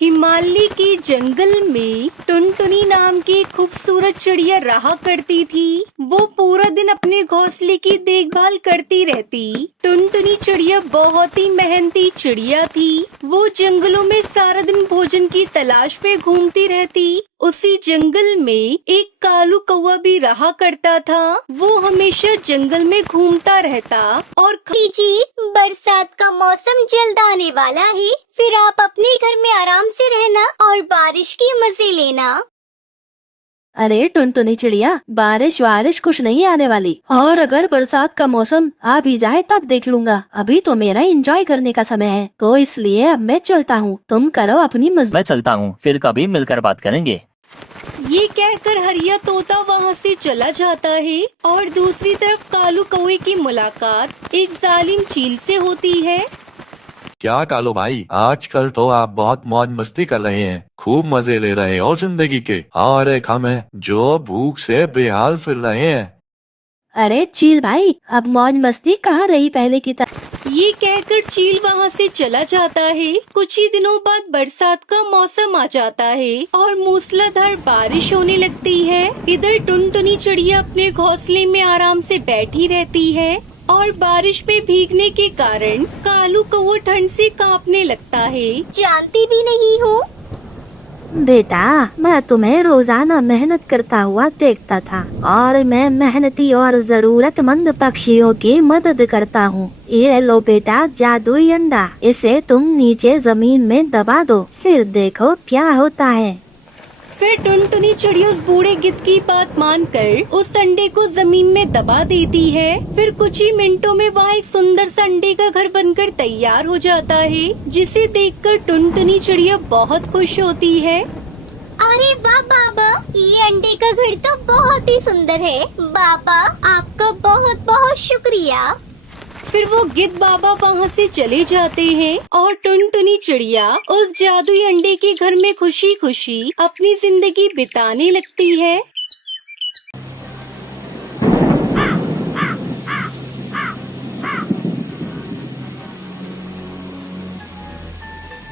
हिमालय के जंगल में टुनटुनी नाम की खूबसूरत चिड़िया रहा करती थी। वो पूरा दिन अपने घोंसले की देखभाल करती रहती। टुनटुनी चिड़िया बहुत ही मेहनती चिड़िया थी। वो जंगलों में सारा दिन भोजन की तलाश में घूमती रहती। उसी जंगल में एक कालू कौवा भी रहा करता था। वो हमेशा जंगल में घूमता रहता और जी, बरसात का मौसम जल्द आने वाला है। फिर आप अपने घर में आराम से रहना और बारिश के मजे लेना। अरे टुनटुनी चिड़िया, बारिश वारिश कुछ नहीं आने वाली, और अगर बरसात का मौसम आ भी जाए तब देख लूंगा। अभी तो मेरा एंजॉय करने का समय है, तो इसलिए अब मैं चलता हूँ। तुम करो अपनी मैं चलता हूँ, फिर कभी मिलकर बात करेंगे। ये कहकर हरिया तोता वहाँ से चला जाता है और दूसरी तरफ कालू कौवे की मुलाकात एक जालिम चील से होती है। क्या कालो भाई, आजकल तो आप बहुत मौज मस्ती कर रहे हैं, खूब मजे ले रहे हो जिंदगी के, और एक हम हैं जो भूख से बेहाल फिर रहे हैं। अरे चील भाई, अब मौज मस्ती कहाँ रही पहले की तरह। ये कहकर चील वहाँ से चला जाता है। कुछ ही दिनों बाद बरसात का मौसम आ जाता है और मूसलाधार बारिश होने लगती है। इधर टुनटुनी चिड़िया अपने घोंसले में आराम से बैठी रहती है और बारिश में भीगने के कारण कालू कौवा ठंड से कांपने लगता है। जानती भी नहीं हूँ। बेटा, मैं तुम्हें रोजाना मेहनत करता हुआ देखता था, और मैं मेहनती और जरूरतमंद पक्षियों की मदद करता हूँ। ये लो बेटा, जादुई अंडा, इसे तुम नीचे जमीन में दबा दो, फिर देखो क्या होता है। फिर टुनटुनी चिड़िया उस बूढ़े गिद्ध की बात मानकर उस अंडे को जमीन में दबा देती है। फिर कुछ ही मिनटों में वहाँ एक सुंदर सा अंडे का घर बनकर तैयार हो जाता है, जिसे देखकर टुनटुनी चिड़िया बहुत खुश होती है। अरे वाह बाबा, ये अंडे का घर तो बहुत ही सुंदर है। बाबा, आपका बहुत बहुत शुक्रिया। फिर वो गिद्ध बाबा वहाँ से चले जाते हैं और टुनटुनी चिड़िया उस जादुई अंडे के घर में खुशी खुशी अपनी जिंदगी बिताने लगती है।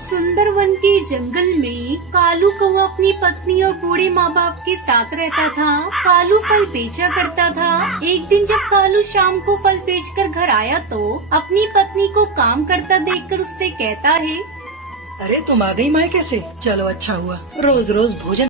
सुंदरवन के जंगल में कालू कौवा अपनी पत्नी और बूढ़े माँ बाप के साथ रहता था। कालू फल बेचा करता था। एक दिन जब कालू शाम को फल बेचकर घर आया तो अपनी पत्नी को काम करता देखकर उससे कहता है, अरे तुम आ गई मायके से, चलो अच्छा हुआ। रोज रोज भोजन